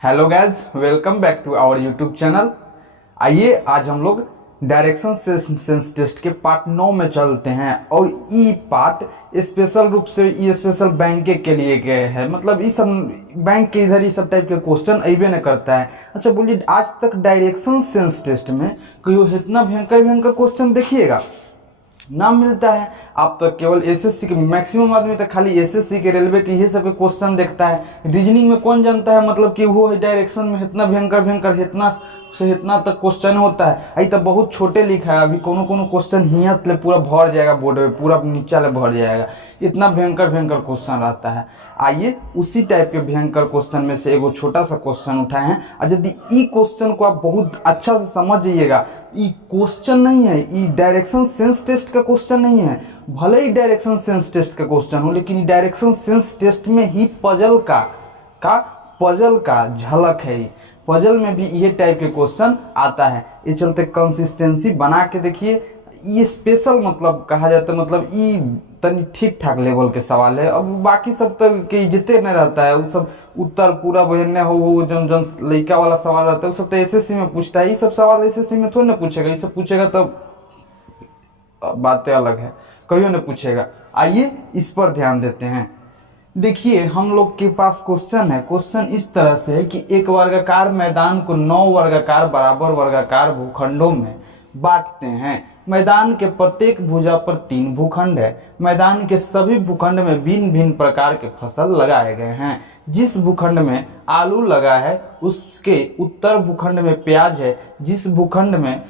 Hello guys, welcome back to our YouTube channel. आइए आज हम लोग डायरेक्शन सेंस टेस्ट के पार्ट 9 में चलते हैं। और ये पार्ट स्पेशल रूप से ये स्पेशल बैंक के लिए गए हैं। मतलब ये सब बैंक के इधर ये सब टाइप के क्वेश्चन अबे न करता है। अच्छा बोलिए, आज तक डायरेक्शन सेंस टेस्ट में कोई इतना भयंकर भयंकर क्वेश्चन देखिएगा ना मिलता है। आप तो केवल एसएससी के मैक्सिमम आदमी तो खाली एसएससी के, रेलवे के ये सब के क्वेश्चन देखता है। रीजनिंग में कौन जानता है मतलब कि वो डायरेक्शन में इतना भयंकर भयंकर इतना से इतना तक क्वेश्चन होता है। आई तो बहुत छोटे लिखा है, अभी कोनो कोनो क्वेश्चन हिया ले पूरा भर जाएगा, बोर्ड में पूरा नीचा ले भर जाएगा, इतना भयंकर भयंकर क्वेश्चन रहता है। आइए उसी टाइप के भयंकर क्वेश्चन में से एगो छोटा सा क्वेश्चन उठाए हैं। और यदि ई क्वेश्चन को आप बहुत अच्छा से समझ जाइएगा, ई क्वेश्चन नहीं है, ई डायरेक्शन सेंस टेस्ट का क्वेश्चन नहीं है। भले ही डायरेक्शन सेंस टेस्ट का क्वेश्चन हो, लेकिन डायरेक्शन सेंस टेस्ट में ही पजल का झलक है। पजल में भी ये टाइप के क्वेश्चन आता है। ये चलते कंसिस्टेंसी बना के देखिए। ये स्पेशल मतलब कहा जाता है, मतलब ये तनी ठीक ठाक लेवल के सवाल है। अब बाकी सब तो के जितने नहीं रहता है, वो सब उत्तर पूरा बहने हो जन जन लड़का वाला सवाल रहता है, वो सब तो एसएससी में पूछता है। ये सब सवाल एसएससी में थोड़ी ना पूछेगा, ये सब पूछेगा तब बातें अलग है, कहियो न पूछेगा। आइए इस पर ध्यान देते हैं। देखिए हम लोग के पास क्वेश्चन है। क्वेश्चन इस तरह से है कि एक वर्गाकार मैदान को 9 वर्गाकार बराबर वर्गाकार भूखंडों में बांटते हैं। मैदान के प्रत्येक भुजा पर 3 भूखंड है। मैदान के सभी भूखंड में भिन्न भिन्न प्रकार के फसल लगाए गए हैं। जिस भूखंड में आलू लगा है उसके उत्तर भूखंड में प्याज है। जिस भूखंड में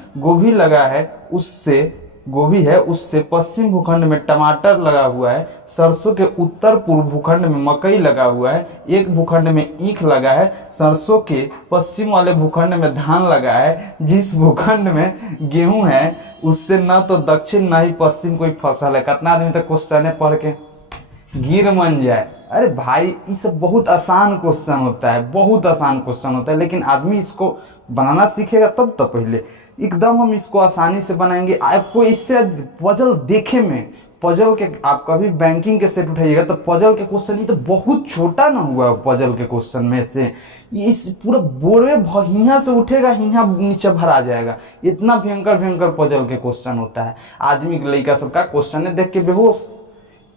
गोभी है उससे पश्चिम भूखंड में टमाटर लगा हुआ है। सरसों के उत्तर पूर्व भूखंड में मकई लगा हुआ है। एक भूखंड में ईख लगा है। सरसों के पश्चिम वाले भूखंड में धान लगा है। जिस भूखंड में गेहूं है उससे न तो दक्षिण न ही पश्चिम कोई फसल है। कितना आदमी तक क्वेश्चन पढ़ के गिर मन जाए। अरे भाई ये सब बहुत आसान क्वेश्चन होता है, बहुत आसान क्वेश्चन होता है, लेकिन आदमी इसको बनाना सीखेगा तब तो। पहले एकदम हम इसको आसानी से बनाएंगे। आपको इससे पजल देखे में, पजल के आप कभी बैंकिंग के सेट उठाइएगा तो पजल के क्वेश्चन ही तो बहुत छोटा ना हुआ। पजल के क्वेश्चन में से इस पूरा बोरे हिया से उठेगा, हिया नीचे भरा जाएगा। इतना भयंकर भयंकर पजल के क्वेश्चन होता है। आदमी के लड़का सबका क्वेश्चन देख के बेहोश।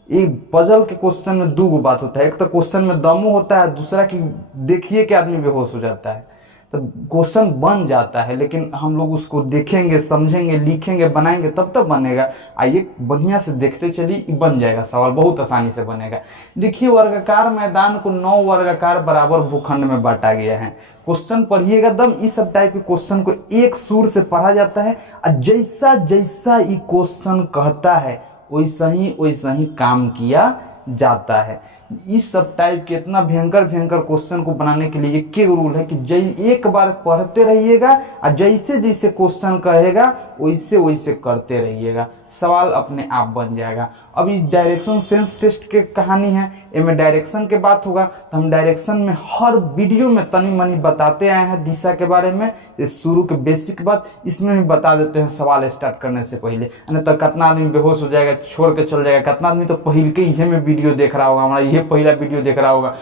एक पजल के क्वेश्चन में दो बात होता है, एक तो क्वेश्चन में दमो होता है, दूसरा कि देखिए कि आदमी बेहोश हो जाता है। तो क्वेश्चन बन जाता है, लेकिन हम लोग उसको देखेंगे, समझेंगे, लिखेंगे, बनाएंगे तब तक बनेगा। आइए बढ़िया से देखते चलिए, बन जाएगा सवाल, बहुत आसानी से बनेगा। देखिए वर्गाकार मैदान को 9 वर्गाकार बराबर भूखंड में बांटा गया है। क्वेश्चन पढ़िएगा दम। इस सब टाइप के क्वेश्चन को एक सुर से पढ़ा जाता है और जैसा जैसा ये क्वेश्चन कहता है वैसा ही काम किया जाता है। इस सब टाइप के इतना भयंकर भयंकर क्वेश्चन को बनाने के लिए एक रूल है कि एक बार पढ़ते रहिएगा और जैसे जैसे क्वेश्चन कहेगा वैसे वैसे करते रहिएगा, सवाल अपने आप बन जाएगा। अभी डायरेक्शन सेंस टेस्ट के कहानी है, इनमें डायरेक्शन के बात होगा तो हम डायरेक्शन में हर वीडियो में तनी मनी बताते आए हैं। दिशा के बारे में ये शुरू के बेसिक बात इसमें भी बता देते हैं सवाल स्टार्ट करने से पहले। नहीं तो कितना आदमी बेहोश हो जाएगा, छोड़ के चल जाएगा। कितना आदमी तो पहले के इहे में वीडियो देख रहा होगा, हमारा ये पहला वीडियो देख रहा होगा।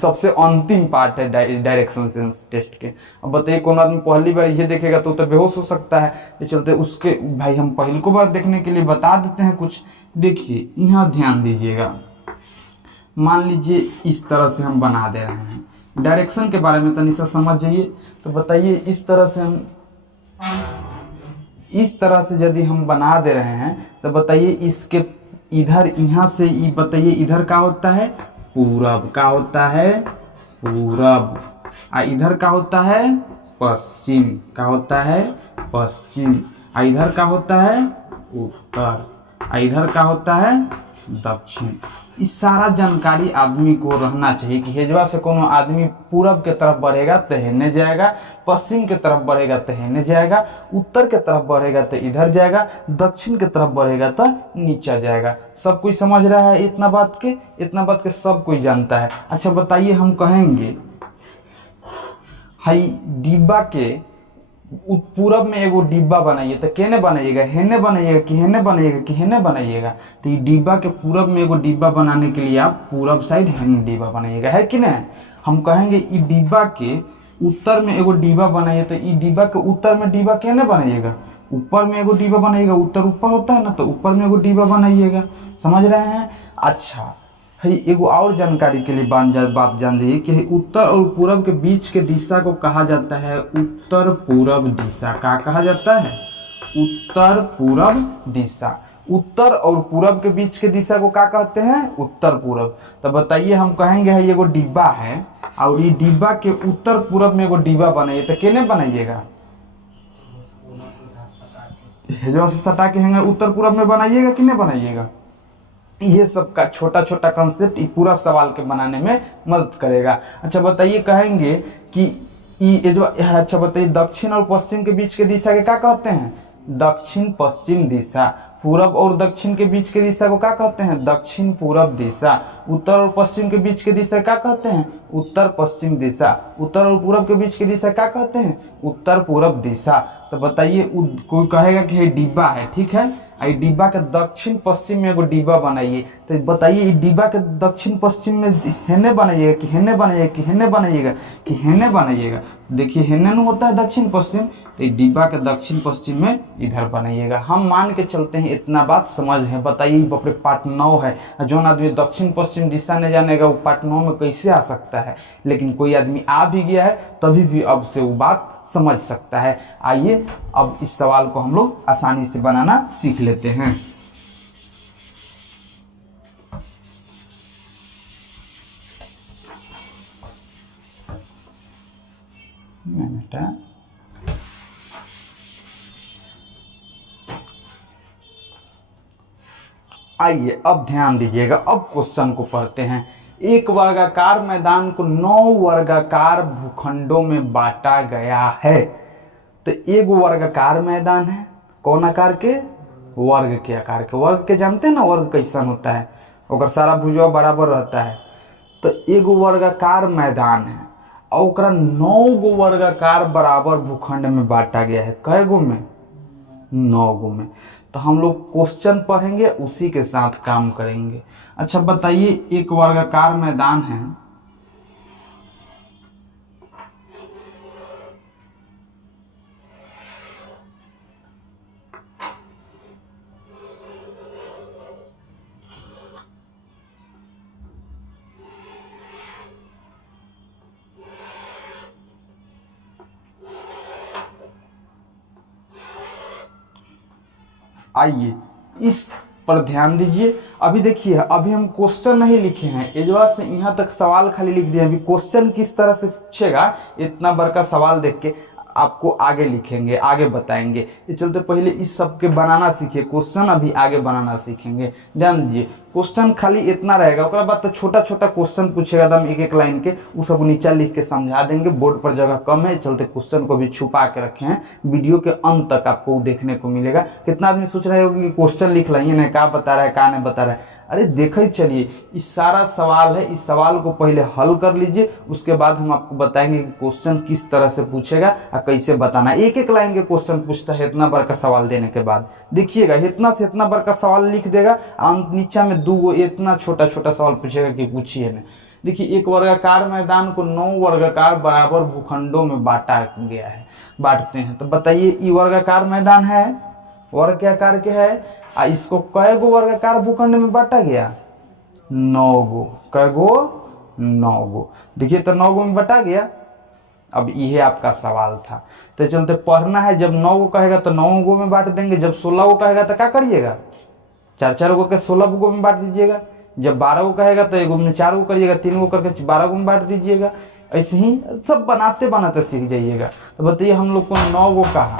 सबसे अंतिम पार्ट है डायरेक्शन सेंस टेस्ट के। अब बताइए कौन आदमी पहली बार ये देखेगा तो बेहोश हो सकता है। ये चलते उसके भाई हम पहली को बार देखने के लिए बता देते हैं कुछ। देखिए यहाँ ध्यान दीजिएगा। मान लीजिए इस तरह से हम बना दे रहे हैं। डायरेक्शन के बारे में तनी सा समझ जाइए। तो बताइए इस तरह से यदि हम बना दे रहे हैं तो बताइए इसके इधर यहाँ से बताइए इधर का होता है पूरब, का होता है पूरब, इधर का होता है पश्चिम, का होता है पश्चिम, इधर का होता है उत्तर, इधर का होता है दक्षिण। इस सारा जानकारी आदमी को रहना चाहिए कि हेजवा से कोनो आदमी पूरब के तरफ बढ़ेगा तो हेने जाएगा, पश्चिम के तरफ बढ़ेगा तो हेने जाएगा, उत्तर के तरफ बढ़ेगा तो इधर जाएगा, दक्षिण के तरफ बढ़ेगा तो नीचा जाएगा। सब कोई समझ रहा है इतना बात के सब कोई जानता है। अच्छा बताइए हम कहेंगे हाई डिब्बा के पूरब में एगो डिब्बा बनाइए तो केने बनाइएगा, हेने बनाइएगा कि हेने बनाइएगा कि हेने बनाइएगा। तो ये डिब्बा के पूरब में एगो डिब्बा बनाने के लिए आप पूरब साइड हेने डिब्बा बनाइएगा, है कि नहीं। हम कहेंगे ई डिब्बा के उत्तर में एगो डिब्बा बनाइए, तो ई डिब्बा के उत्तर में डिब्बा केने बनाइएगा, ऊपर में एगो डिब्बा बनाइएगा, उत्तर ऊपर होता है ना, तो ऊपर में एगो डिब्बा बनाइएगा। समझ रहे हैं? अच्छा है, एगो और जानकारी के लिए बात जान लीजिए कि उत्तर और पूरब के बीच के दिशा को कहा जाता है उत्तर पूरब दिशा। क्या कहा जाता है? उत्तर पूरब दिशा। उत्तर और पूरब के बीच के दिशा को क्या कहते हैं? उत्तर पूरब। तो बताइए, हम कहेंगे है एगो डिब्बा है और ये डिब्बा के उत्तर पूरब में एगो डिब्बा बनाइए, तो केने बनाइएगा? जो से सटा के हैंगे उत्तर पूरब में बनाइएगा कि नहीं बनाइएगा? ये सब का छोटा छोटा कंसेप्ट पूरा सवाल के बनाने में मदद करेगा। अच्छा बताइए, कहेंगे कि ये जो अच्छा बताइए, दक्षिण और पश्चिम के बीच के दिशा के क्या कहते हैं? दक्षिण पश्चिम दिशा। पूरब और दक्षिण के बीच के दिशा को क्या कहते हैं? दक्षिण पूरब दिशा। उत्तर और पश्चिम के बीच के दिशा क्या कहते हैं? उत्तर पश्चिम दिशा। उत्तर और पूरब के बीच की दिशा क्या कहते हैं? उत्तर पूरब दिशा। तो बताइए, कोई कहेगा कि ये डिब्बा है, ठीक है, डिब्बा के दक्षिण पश्चिम में एगो डिब्बा बनाइए, तो बताइए डिब्बा के दक्षिण पश्चिम में हेने बनाइएगा कि हेने बनाइएगा कि हेने बनाइएगा कि हेने बनाइएगा? देखिए हेने न होता है दक्षिण पश्चिम, तो डिब्बा के दक्षिण पश्चिम में इधर बनाइएगा। हम मान के चलते हैं इतना बात समझ है। बताइए बाप रे, पार्ट 9 है, जो आदमी दक्षिण पश्चिम दिशा नहीं जानेगा वो पार्ट 9 में कैसे आ सकता है? लेकिन कोई आदमी आ भी गया है तभी भी अब से वो बात समझ सकता है। आइए अब इस सवाल को हम लोग आसानी से बनाना सीख लेते हैं। बेटा आइए अब ध्यान दीजिएगा, अब क्वेश्चन को पढ़ते हैं। एक वर्गाकार मैदान को 9 वर्गाकार भूखंडों में बांटा गया है। तो एक वर्गाकार मैदान है, कौन आकार के? वर्ग के आकार के। वर्ग के जानते हैं ना, वर्ग कैसन होता है, और सारा भुजवा बराबर रहता है। तो एक वर्गाकार मैदान है और 9 गो वर्गाकार बराबर भूखंड में बांटा गया है। कै गो में? 9 गो में। तो हम लोग क्वेश्चन पढ़ेंगे, उसी के साथ काम करेंगे। अच्छा बताइए, एक वर्गाकार मैदान है, आइए इस पर ध्यान दीजिए। अभी देखिए, अभी हम क्वेश्चन नहीं लिखे हैं, एजवा से यहाँ तक सवाल खाली लिख दिया। अभी क्वेश्चन किस तरह से पूछेगा, इतना बड़का सवाल देख के आपको आगे लिखेंगे, आगे बताएंगे। ये चलते पहले इस सब के बनाना सीखिए, क्वेश्चन अभी आगे बनाना सीखेंगे। ध्यान दीजिए, क्वेश्चन खाली इतना रहेगा, उसके बाद तो छोटा छोटा क्वेश्चन पूछेगा एकदम एक एक लाइन के, वो सब नीचा लिख के समझा देंगे। बोर्ड पर जगह कम है, चलते क्वेश्चन को भी छुपा के रखे हैं। वीडियो के अंत तक आपको देखने को मिलेगा। कितना आदमी सोच रहे होंगे कि क्वेश्चन लिख लाइए ना, क्या बता रहा है क्या नहीं बता रहा है। अरे देखे चलिए, इस सारा सवाल है, इस सवाल को पहले हल कर लीजिए, उसके बाद हम आपको बताएंगे कि क्वेश्चन किस तरह से पूछेगा और कैसे बताना। एक एक लाइन के क्वेश्चन पूछता है इतना बड़का सवाल देने के बाद। देखिएगा, इतना से इतना बड़का सवाल लिख देगा, नीचा में 2 गो इतना छोटा छोटा सवाल पूछेगा कि पूछिए ना। देखिए, एक वर्गाकार मैदान को 9 वर्गाकार बराबर भूखंडों में बांटा गया है, बांटते हैं। तो बताइए, ये वर्गाकार मैदान है, वर्ग के आकार के है, इसको कै गो वर्गाकार भूखंड में बांटा गया? 9 गो। कै गो? 9 गो। देखिए तो 9 गो में बांटा गया। अब यह आपका सवाल था, तो चलते पढ़ना है। जब 9 गो कहेगा तो 9 गो में बांट देंगे, जब 16 गो कहेगा तो क्या करिएगा? 4 गो के 16 गो में बांट दीजिएगा। जब 12 गो कहेगा तो 1 गो में 4 गो करिएगा, 3 गो करके 12 गो में बांट दीजिएगा। ऐसे ही सब बनाते बनाते सीख जाइएगा। तो बताइए, हम लोग को 9 गो कहा,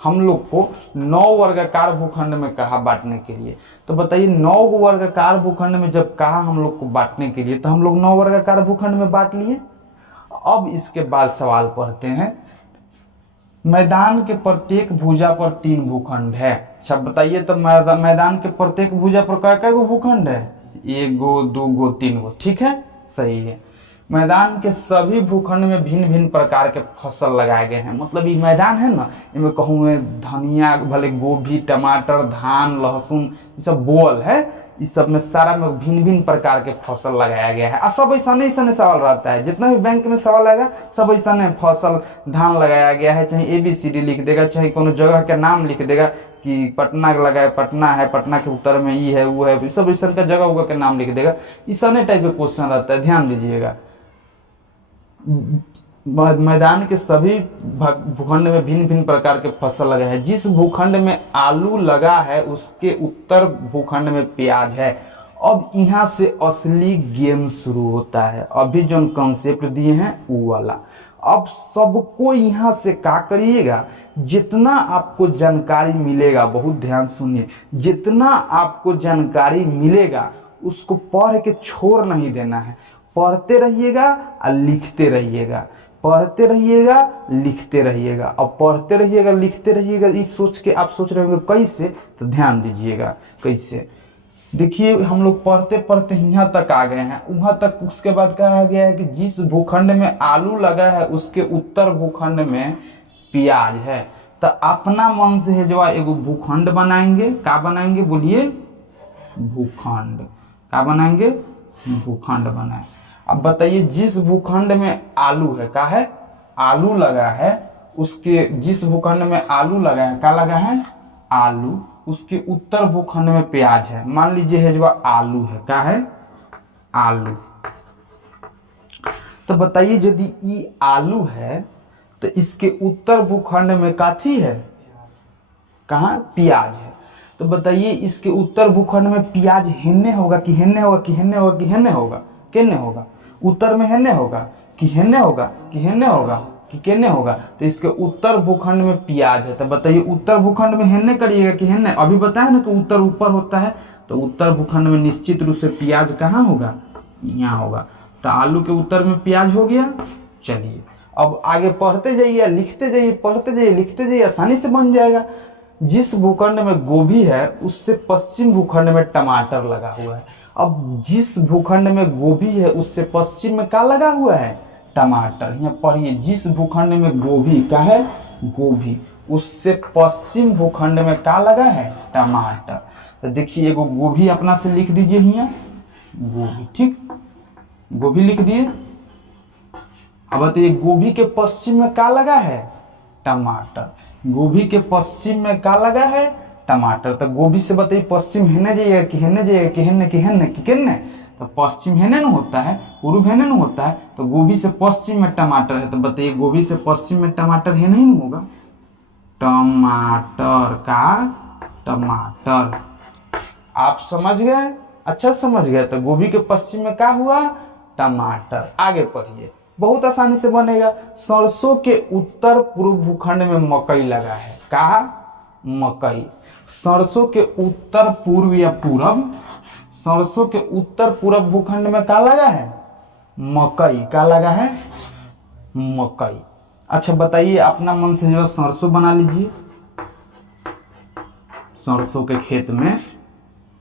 हम लोग को 9 वर्गाकार भूखंड में कहा बांटने के लिए। तो बताइए, 9 वर्गाकार भूखंड में जब कहा हम लोग को बांटने के लिए, तो हम लोग 9 वर्गाकार भूखंड में बांट लिए। अब इसके बाद सवाल पढ़ते हैं। मैदान के प्रत्येक भुजा पर 3 भूखंड है। अच्छा बताइए, तो मैदान के प्रत्येक भुजा पर कै गो भूखंड है? 1 गो, 2 गो, 3 गो। ठीक है, सही है। मैदान के सभी भूखंड में भिन्न भिन्न प्रकार के फसल लगाए गए हैं। मतलब ये मैदान है ना, इनमें कहूँ मैं धनिया, भले गोभी, टमाटर, धान, लहसुन, ये सब बोअल है, इस सब में सारा में भिन्न भिन्न प्रकार के फसल लगाया गया है। और सब ऐसा नहीं सवाल रहता है, जितना भी बैंक में सवाल आएगा सब ऐसा नहीं, फसल धान लगाया गया है, चाहे ABCD लिख देगा, चाहे कोनो जगह का नाम लिख देगा कि पटना लगाए, पटना है, पटना के उत्तर में ये है वो है, सब ऐसा का जगह उगह के नाम लिख देगा। इस नहीं टाइप के क्वेश्चन रहता है, ध्यान दीजिएगा। मैदान के सभी भूखंड में भिन्न भिन्न प्रकार के फसल लगे हैं। जिस भूखंड में आलू लगा है उसके उत्तर भूखंड में प्याज है। अब यहाँ से असली गेम शुरू होता है। अभी जो कंसेप्ट दिए हैं वो वाला, अब सबको यहाँ से क्या करिएगा, जितना आपको जानकारी मिलेगा, बहुत ध्यान सुनिए, जितना आपको जानकारी मिलेगा उसको पढ़ के छोड़ नहीं देना है। पढ़ते रहिएगा और लिखते रहिएगा, पढ़ते रहिएगा, लिखते रहिएगा। अब पढ़ते रहिएगा, लिखते रहिएगा, इस सोच के आप सोच रहे होंगे कैसे, तो ध्यान दीजिएगा कैसे। देखिए हम लोग पढ़ते पढ़ते यहाँ तक आ गए हैं, वहां तक उसके बाद कहा गया है कि जिस भूखंड में आलू लगा है उसके उत्तर भूखंड में प्याज है। तो अपना मन से है जो एगो भूखंड बनाएंगे। क्या बनाएंगे बोलिए? भूखंड। क्या बनाएंगे? भूखंड बनाए। अब बताइए जिस भूखंड में आलू है, क्या है? आलू लगा है, उसके जिस भूखंड में आलू लगा है, क्या लगा है? आलू, उसके उत्तर भूखंड में प्याज है। मान लीजिए है जो आलू है, क्या है? आलू। तो बताइए यदि ये आलू है तो इसके उत्तर भूखंड में काथी है? कहाँ? प्याज है। तो बताइए इसके उत्तर भूखंड में प्याज हेन्ने होगा कि हेन्ने होगा कि हेन्ने होगा कि हेन्ने होगा? केन्ने होगा? उत्तर में हेन्ने होगा कि हेन्ने होगा कि हेन्ने होगा कि केन्ने होगा? तो इसके उत्तर भूखंड में प्याज है। तो बताइए उत्तर भूखंड में हेन्ने करिएगा कि हेन्ने? अभी बताया ना कि उत्तर ऊपर होता है, तो उत्तर भूखंड में निश्चित रूप से प्याज कहाँ होगा? यहाँ होगा। तो आलू के उत्तर में प्याज हो गया। चलिए अब आगे पढ़ते जाइए, लिखते जाइए, पढ़ते जाइए, लिखते जाइए, आसानी से बन जाएगा। जिस भूखंड में गोभी है उससे पश्चिम भूखंड में टमाटर लगा हुआ है। अब जिस भूखंड में गोभी है उससे पश्चिम में क्या लगा हुआ है? टमाटर। यहाँ पढ़िए, जिस भूखंड में गोभी का है, गोभी, उससे पश्चिम भूखंड में क्या लगा है? टमाटर। तो देखिए एगो गोभी अपना से लिख दीजिए, यहाँ गोभी, ठीक, गोभी लिख दिए। अब बताइए गोभी के पश्चिम में क्या लगा है? टमाटर। गोभी के पश्चिम में क्या लगा है? टमाटर। तो गोभी से बताइए पश्चिम हेने जाइएगा कि हेने जाइएगा कि हेने कि हेने कि केने? तो पश्चिम हेने न होता है, पूर्व हेने न होता है। तो गोभी से पश्चिम में टमाटर है, तो बताइए गोभी से पश्चिम में टमाटर है नहीं होगा? टमाटर का टमाटर। आप समझ गए? अच्छा समझ गए। तो गोभी के पश्चिम में क्या हुआ? टमाटर। आगे पढ़िए, बहुत आसानी से बनेगा। सरसों के उत्तर पूर्व भूखंड में मकई लगा है। कहा? मकई। सरसों के उत्तर पूर्व या पूरब, सरसों के उत्तर पूर्व भूखंड में क्या लगा है? मकई। क्या लगा है? मकई। अच्छा बताइए अपना मन से जो सरसों बना लीजिए। सरसों के खेत में,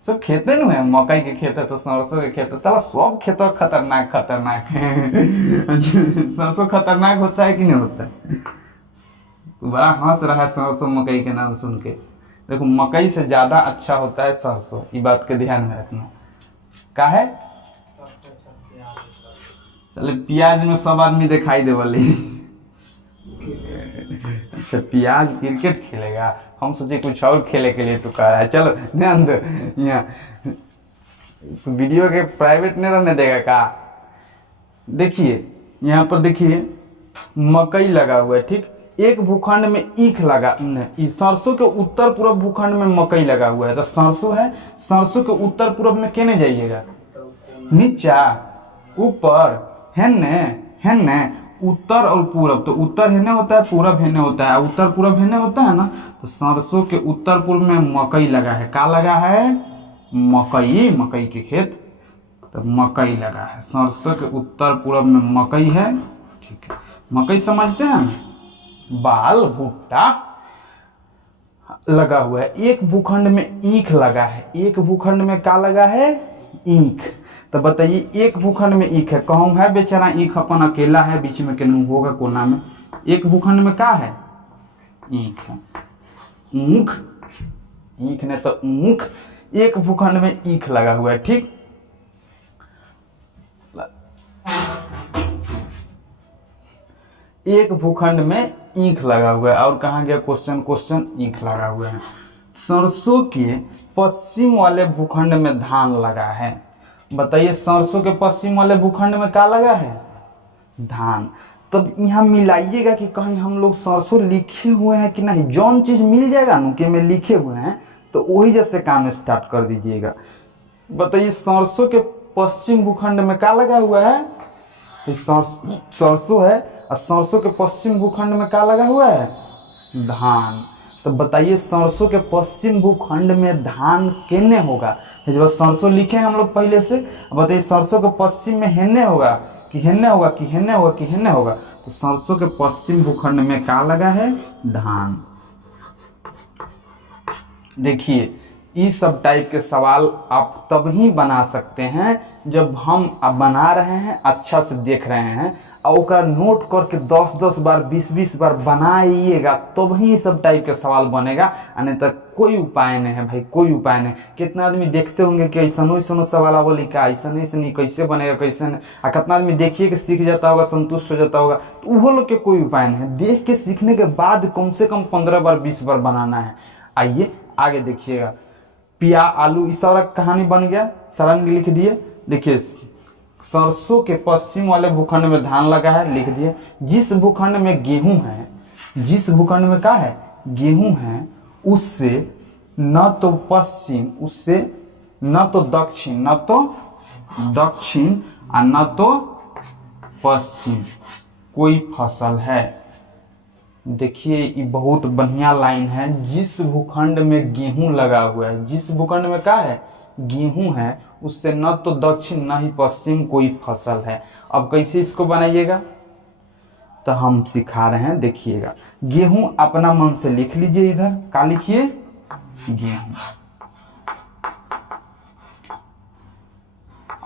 सब खेत नहीं है, मकई के खेत है तो सरसों के खेत है। साला सब खेत खतरनाक खतरनाक है। सरसों खतरनाक होता है कि नहीं होता है? तो बड़ा हंस रहा है सरसों मकई के नाम सुन के। देखो मकई से ज्यादा अच्छा होता है सरसों, ये बात के ध्यान में रखना। का है? चले प्याज में सब आदमी दिखाई दे वाली। अच्छा प्याज क्रिकेट खेलेगा, हम सोचे कुछ और खेले के लिए तो कह रहा है। चलो ध्यान दो, यहाँ तो वीडियो के प्राइवेट नहीं रहने देगा का? देखिए यहाँ पर देखिए मकई लगा हुआ है, ठीक। एक भूखंड में ईख लगा, सरसों के उत्तर पूर्व भूखंड में मकई लगा हुआ है। तो सरसों है, सरसों के उत्तर पूर्व में केने जाइएगा? नीचा, ऊपर, हेन्ने हेन्ने, उत्तर और पूरब। तो उत्तर हेने होता है, पूरब हेने होता है, उत्तर पूरब हेने होता है ना। तो सरसों के उत्तर पूर्व में मकई लगा है। क्या लगा है? मकई, मकई के खेत। तो मकई लगा है, सरसों के उत्तर पूर्व में मकई है, ठीक है। मकई समझते हैं? बाल भुट्टा लगा हुआ है। एक भूखंड में ईख लगा है। एक भूखंड में क्या लगा है? ईख। तो बताइए एक भूखंड में ईख है, कहूँ है बेचारा ईख अपन अकेला है, बीच में केनू होगा कोना में। एक भूखंड में क्या है? ईख है। ऊख, ईख ने तो ऊख, एक भूखंड में ईख लगा हुआ है। ठीक, एक भूखंड में ईख लगा हुआ है। और कहाँ गया क्वेश्चन? क्वेश्चन ईख लगा हुआ है। सरसों के पश्चिम वाले भूखंड में धान लगा है। बताइए सरसों के पश्चिम वाले भूखंड में क्या लगा है? धान। तब यहाँ मिलाइएगा कि कहीं हम लोग सरसों लिखे हुए हैं कि नहीं। जौन चीज मिल जाएगा ना कि में लिखे हुए हैं तो वही जैसे काम स्टार्ट कर दीजिएगा। बताइए सरसों के पश्चिम भूखंड में क्या लगा हुआ है? सरसों है और सरसों के पश्चिम भूखंड में क्या लगा हुआ है? धान। तो बताइए सरसों के पश्चिम भूखंड में धान केने होगा? जब सरसों लिखे हैं हम लोग पहले से, बताइए सरसों के पश्चिम में हेने होगा कि हेने होगा कि हेने होगा कि हेने होगा? तो सरसों के पश्चिम भूखंड में क्या लगा है? धान। देखिए इस सब टाइप के सवाल आप तब ही बना सकते हैं जब हम बना रहे हैं, अच्छा से देख रहे हैं और ओकरा नोट करके 10-10 बार 20-20 बार बनाइएगा तब ही सब टाइप के सवाल बनेगा। नहीं तो कोई उपाय नहीं है भाई, कोई उपाय नहीं। कितना आदमी देखते होंगे कि ऐसा सवाल बोली का ऐसा नहीं कैसे बनेगा कैसे नहीं, और कितना आदमी देखिए कि सीख जाता होगा, संतुष्ट हो जाता होगा। तो वो लोग के कोई उपाय नहीं है। देख के सीखने के बाद कम से कम 15 बार 20 बार बनाना है। आइए आगे देखिएगा। पिया आलू इस सारा कहानी बन गया, सरन लिख दिए। देखिए सरसों के पश्चिम वाले भूखंड में धान लगा है, लिख दिए। जिस भूखंड में गेहूं है, जिस भूखंड में क्या है? गेहूं है, उससे न तो पश्चिम, उससे न तो दक्षिण, न तो दक्षिण और न तो पश्चिम कोई फसल है। देखिए ये बहुत बढ़िया लाइन है। जिस भूखंड में गेहूं लगा हुआ है, जिस भूखंड में क्या है? गेहूं है, उससे न तो दक्षिण न ही पश्चिम कोई फसल है। अब कैसे इसको बनाइएगा तो हम सिखा रहे हैं, देखिएगा। गेहूं अपना मन से लिख लीजिए, इधर क्या लिखिए? गेहूं।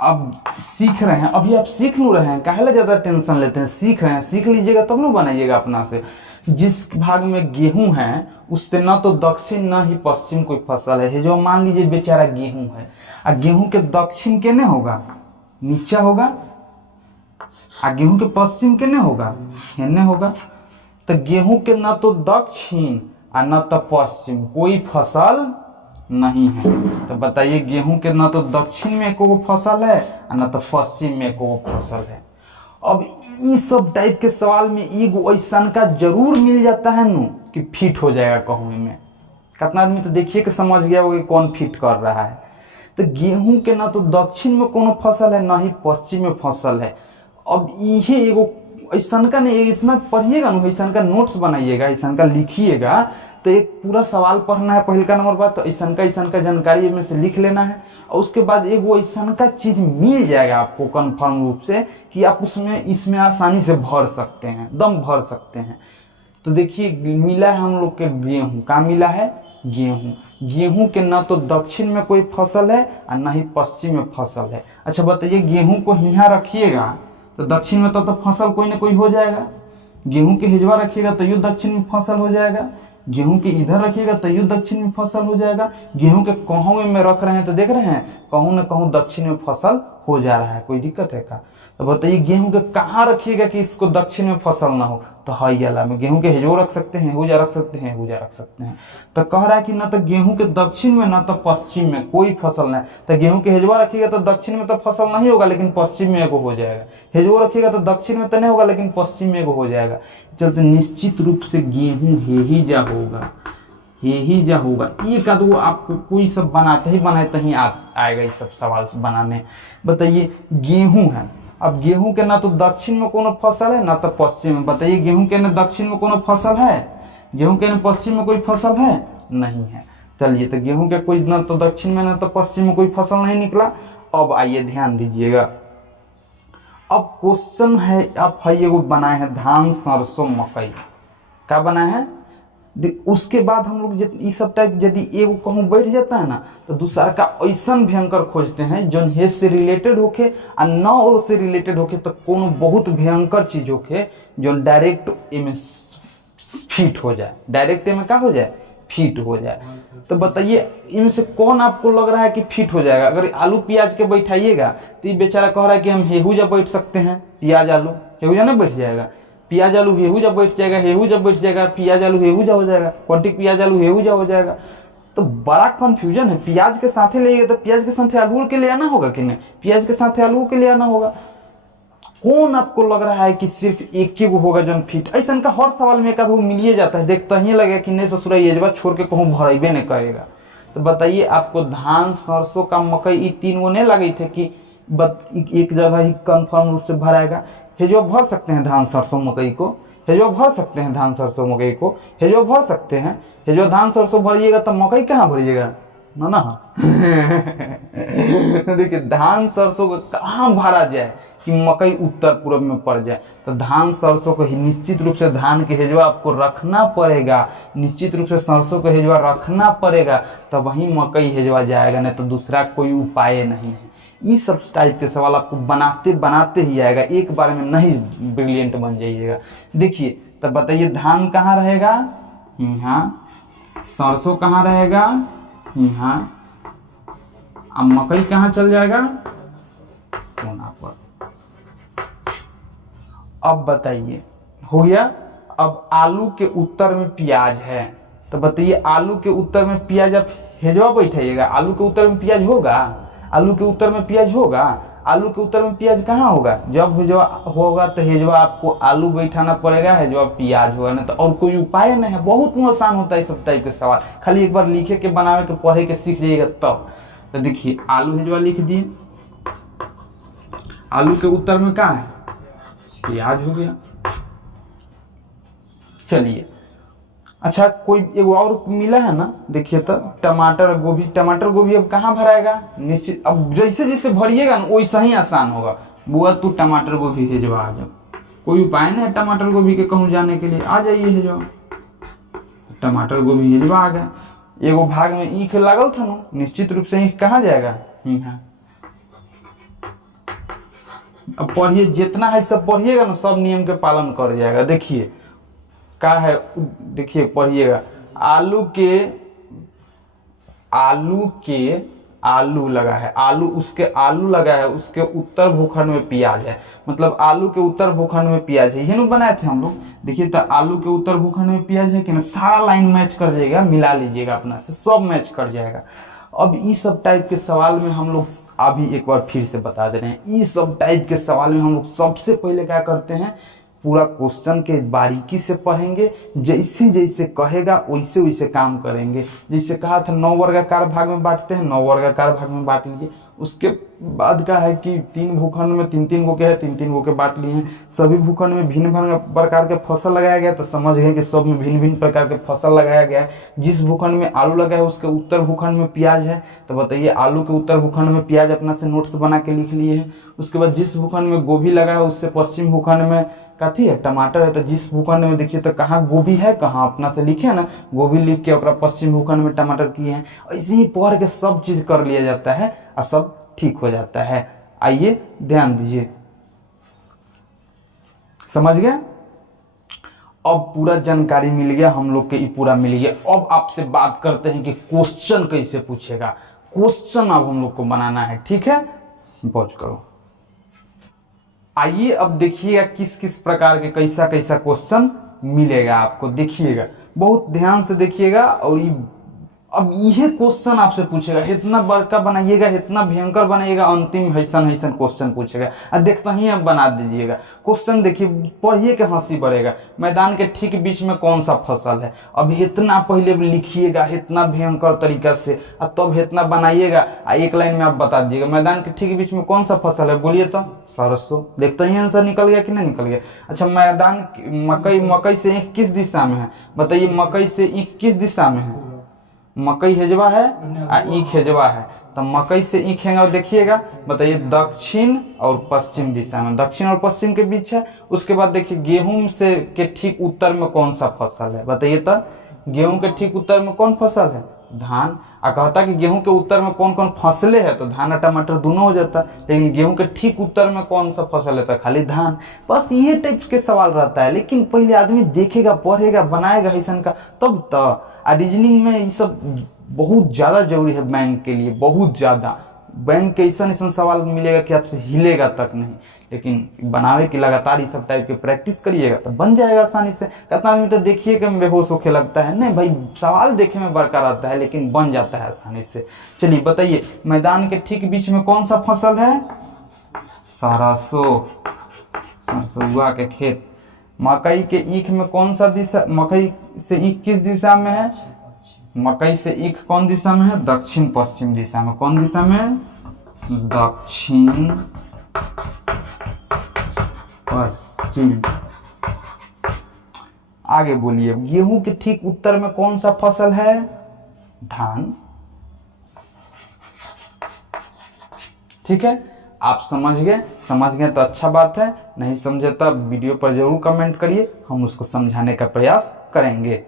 अब सीख रहे हैं, अभी आप सीख लो रहे हैं, काहे ज्यादा टेंशन लेते हैं? सीख रहे हैं, सीख लीजिएगा तब लोग बनाइएगा अपना से। जिस भाग में गेहूं है उससे न तो दक्षिण न ही पश्चिम कोई फसल है। जो मान लीजिए बेचारा गेहूं है, और गेहूं के दक्षिण केने होगा? नीचा होगा, और गेहूं के पश्चिम केने होगा? हेने होगा। तो गेहूं के न तो दक्षिण और न तो पश्चिम कोई फसल नहीं है। तो बताइए गेहूं के न तो दक्षिण में को फसल है और न तो पश्चिम में को फसल है। अब इस सब टाइप के सवाल में एगो ऐसा का जरूर मिल जाता है नु कि फिट हो जाएगा कहूँ में। कितना आदमी तो देखिए कि समझ गया होगा कौन फिट कर रहा है। तो गेहूं के ना तो दक्षिण में कोनो फसल है ना ही पश्चिम में फसल है। अब ये एगो ऐसा का नहीं, इतना पढ़िएगा ना, ऐसा का नोट्स बनाइएगा, ऐसा का लिखिएगा। तो एक पूरा सवाल पढ़ना है पहले का नंबर बात, तो ऐसा का जानकारी में से लिख लेना है। और उसके बाद एक वो ऐसा का चीज मिल जाएगा आपको कन्फर्म रूप से कि आप उसमें इसमें आसानी से भर सकते हैं, दम भर सकते हैं। तो देखिए मिला है हम लोग के गेहूं, का मिला है? गेहूं। गेहूं के ना तो दक्षिण में कोई फसल है और ना ही पश्चिम में फसल है। अच्छा बताइए गेहूं को यहाँ रखिएगा तो दक्षिण में तो फसल कोई ना कोई हो जाएगा। गेहूं के हिजवा रखिएगा तो यो दक्षिण में फसल हो जाएगा। गेहूं के इधर रखिएगा तो यो दक्षिण में फसल हो जाएगा। गेहूं के कहूँ में रख रहे हैं तो देख रहे हैं कहूँ न कहूँ दक्षिण में फसल हो जा रहा है। कोई दिक्कत है क्या? तो बताइए गेहूं के कहाँ रखिएगा कि इसको दक्षिण में फसल ना हो? तो हई वाला में गेहूं के हेजो रख सकते हैं, हुजा रख सकते हैं, हुजा रख सकते हैं। तो कह रहा है कि ना तो गेहूं के दक्षिण में ना तो पश्चिम में कोई फसल नहीं। तो गेहूं के हेजवा रखिएगा तो दक्षिण में तो फसल नहीं होगा लेकिन पश्चिम में एगो हो जाएगा। हेजवा रखिएगा तो दक्षिण में तो नहीं होगा लेकिन पश्चिम में एगो हो जाएगा। चलते निश्चित रूप से गेहूं हेहिजा होगा, हेहिजा होगा। एक आध वो आपको कोई सब बनाते ही आएगा ये सब सवाल बनाने। बताइए गेहूं है, अब गेहूं के ना तो दक्षिण में कोनो फसल है ना तो पश्चिम में। बताइए गेहूं के ना दक्षिण में कोनो फसल है? गेहूं के ना पश्चिम में कोई फसल है? नहीं है। चलिए तो गेहूं के कोई ना तो दक्षिण में ना तो पश्चिम में कोई फसल नहीं निकला। अब आइए ध्यान दीजिएगा। अब क्वेश्चन है, अब है एगो बनाए हैं धान सरसों मकई। क्या बनाए हैं? उसके बाद हम लोग ये सब टाइप यदि एगो कहूँ बैठ जाता है ना, तो दूसरा का ऐसा भयंकर खोजते हैं जो हेज से रिलेटेड होके आ न और से रिलेटेड होके, तो कोनो बहुत भयंकर चीज होके जो डायरेक्ट इनमें फिट हो जाए, डायरेक्ट में क्या हो जाए, फिट हो जाए। तो बताइए इनमें से कौन आपको लग रहा है कि फिट हो जाएगा? अगर आलू प्याज के बैठाइएगा तो ये बेचारा कह रहा है कि हम हेहू बैठ सकते हैं, प्याज आलू हेहू ना बैठ जाएगा, प्याज आलू हेहू बैठ जाएगा, हेहू बैठ जाएगा, प्याज आलू हेहू हो जाएगा, क्वांटिक प्याज आलू हेहू हो जाएगा। तो बड़ा कंफ्यूजन है। प्याज के साथ ले तो प्याज के साथ आलू के ले आना होगा कि नहीं, प्याज के साथ आलू के ले आना होगा। कौन आपको लग रहा है कि सिर्फ एक ही होगा जन फिट? ऐसा का हर सवाल में एक आध मिलिए जाता है, देखता ही लगेगा कि नहीं ससुरा एजवा छोड़ के कहूँ भरेबे नहीं करेगा। तो बताइए आपको धान, सरसों का, मकई, ये तीन वो नहीं लगे थे कि एक जगह ही कंफर्म रूप से भराएगा? हेजवा भर सकते हैं धान सरसों मकई को, हेजवा भर सकते हैं धान सरसों मकई को, हेजवा भर सकते हैं। हेजवा धान सरसों भरिएगा तो मकई कहाँ भरिएगा ना देखिए धान सरसों को कहाँ भरा जाए कि मकई उत्तर पूर्व में पड़ जाए? तो धान सरसों को ही निश्चित रूप से धान के हेजवा आपको रखना पड़ेगा, निश्चित रूप से सरसों को हेजवा रखना पड़ेगा, तो वहीं मकई हेजवा जाएगा, नहीं तो दूसरा कोई उपाय नहीं है। ये सब टाइप के सवाल आपको बनाते बनाते ही आएगा, एक बार में नहीं ब्रिलियंट बन जाइएगा। देखिए तो बताइए धान कहाँ रहेगा, यहाँ, सरसों कहाँ रहेगा, यहाँ, अब मकई कहाँ चल जाएगा, कोना पर। अब बताइए हो गया। अब आलू के उत्तर में प्याज है, तो बताइए आलू के उत्तर में प्याज आप हेजवा बैठाइएगा, आलू के उत्तर में प्याज होगा? आलू के उत्तर में प्याज होगा? आलू के उत्तर में प्याज कहाँ होगा? जब हेजवा होगा तो हेजवा आपको आलू बैठाना पड़ेगा, हेजवा प्याज होगा, ना तो और कोई उपाय नहीं है। बहुत आसान होता है सब टाइप के सवाल, खाली एक बार लिखे के, बनावे के, पढ़े के सीख जाइएगा तब। तो देखिए आलू हेजवा लिख दिए, आलू के उत्तर में क्या है, प्याज हो गया। चलिए अच्छा कोई एक और मिला है ना, देखिए तो टमाटर गोभी, टमाटर गोभी अब कहाँ भराएगा? निश्चित अब जैसे जैसे भरिएगा ना वैसा ही आसान होगा। बुआ तू टमाटर गोभी हेजवा आ जाओ, कोई उपाय नहीं है टमाटर गोभी के कहूँ जाने के लिए, आ जाइए हेजवा। टमाटर गोभी हेजवा आ गया। एगो भाग में ईख लागल था ना, निश्चित रूप से ईख कहाँ जाएगा, यहाँ। अब पढ़िए जितना है सब पढ़िएगा ना, सब नियम के पालन कर जाएगा। देखिए क्या है, देखिए पढ़िएगा, आलू लगा है, आलू लगा है, उसके उत्तर भूखंड में प्याज है, मतलब आलू के उत्तर भूखंड में प्याज है, ये ना बनाए थे हम लोग। देखिए तो आलू के उत्तर भूखंड में प्याज है कि ना, सारा लाइन मैच कर जाएगा, मिला लीजिएगा अपना से, सब मैच कर जाएगा। अब इस सब टाइप के सवाल में हम लोग अभी एक बार फिर से बता दे रहे हैं, इस सब टाइप के सवाल में हम लोग सबसे पहले क्या करते हैं, पूरा क्वेश्चन के बारीकी से पढ़ेंगे, जैसे जैसे कहेगा वैसे वैसे काम करेंगे। जैसे कहा था 9 वर्गाकार भाग में बांटते हैं, 9 वर्गाकार भाग में बांट लीजिए। उसके बाद का है कि 3 भूखंड में 3-3 गो के है, 3-3 गो के बांट लिए हैं। सभी भूखंड में भिन्न भिन्न प्रकार के फसल लगाया गया, तो समझ गए कि सब में भिन्न भिन्न प्रकार के फसल लगाया गया है। जिस भूखंड में आलू लगा है उसके उत्तर भूखंड में प्याज है, तो बताइए आलू के उत्तर भूखंड में प्याज अपना से नोट्स बना के लिख लिए हैं। उसके बाद जिस भूखंड में गोभी लगा है उससे पश्चिम भूखंड में कथी है, टमाटर है, तो जिस भूखंड में देखिए तो कहाँ गोभी है, कहाँ अपना से लिखे ना, गोभी लिख के ओकरा पश्चिम भूखंड में टमाटर किए हैं। ऐसे ही पढ़ के सब चीज कर लिया जाता है और सब ठीक हो जाता है। आइए ध्यान दीजिए, समझ गया? अब पूरा जानकारी मिल गया हम लोग के, पूरा मिल गया। अब आपसे बात करते हैं कि क्वेश्चन कैसे पूछेगा। क्वेश्चन अब हम लोग को बनाना है, ठीक है, पॉज करो। आइए अब देखिएगा किस किस प्रकार के कैसा कैसा क्वेश्चन मिलेगा आपको, देखिएगा बहुत ध्यान से देखिएगा। और अब यह क्वेश्चन आपसे पूछेगा, इतना बड़का बनाइएगा, इतना भयंकर बनाइएगा, अंतिम हैसन हैसन क्वेश्चन पूछेगा और देखता ही आप बना दीजिएगा। क्वेश्चन देखिए, पढ़िए के हंसी बढ़ेगा। मैदान के ठीक बीच में कौन सा फसल है, अब इतना पहले लिखिएगा इतना भयंकर तरीका से, और तब इतना बनाइएगा, एक लाइन में आप बता दीजिएगा मैदान के ठीक बीच में कौन सा फसल है, बोलिए तो सरसों। देखते ही आंसर निकल गया कि नहीं निकल गया। अच्छा मैदान मकई से ईख किस दिशा में है, बताइए मकई से ईख किस दिशा में है, मकई हेजवा है और ईख हेजवा है, तो मकई से ईख है, देखिएगा बताइए दक्षिण और पश्चिम दिशा में, दक्षिण और पश्चिम के बीच है। उसके बाद देखिए गेहूं से के ठीक उत्तर में कौन सा फसल है, बताइए तो गेहूं के ठीक उत्तर में कौन फसल है? धान। कहता कि गेहूं के उत्तर में कौन कौन फसलें है, तो धान और टमाटर दोनों हो जाता, लेकिन गेहूं के ठीक उत्तर में कौन सा फसल है, तो खाली धान। बस ये टाइप के सवाल रहता है, लेकिन पहले आदमी देखेगा, पढ़ेगा, बनाएगा ऐसा का, तब तो। रीजनिंग में ये सब बहुत ज्यादा जरूरी है बैंक के लिए, बहुत ज्यादा। बैंक के ऐसा सवाल मिलेगा कि आपसे हिलेगा तक नहीं, लेकिन बनावे की लगातार ये सब टाइप के प्रैक्टिस करिएगा तो बन जाएगा आसानी से। कितना आदमी तो देखिए कि बेहोश होके लगता है, नहीं भाई सवाल देखे में बड़का रहता है लेकिन बन जाता है आसानी से। चलिए बताइए, मैदान के ठीक बीच में कौन सा फसल है? सरसों, सरसों के खेत। मकई के ईख में कौन सा दिशा, मकई से ईख किस दिशा में है? मकई से ईख कौन दिशा में है? दक्षिण पश्चिम दिशा में। कौन दिशा में? दक्षिण पश्चिम। आगे बोलिए, गेहूं के ठीक उत्तर में कौन सा फसल है? धान। ठीक है, आप समझ गए तो अच्छा बात है, नहीं समझे तब वीडियो पर जरूर कमेंट करिए, हम उसको समझाने का प्रयास करेंगे।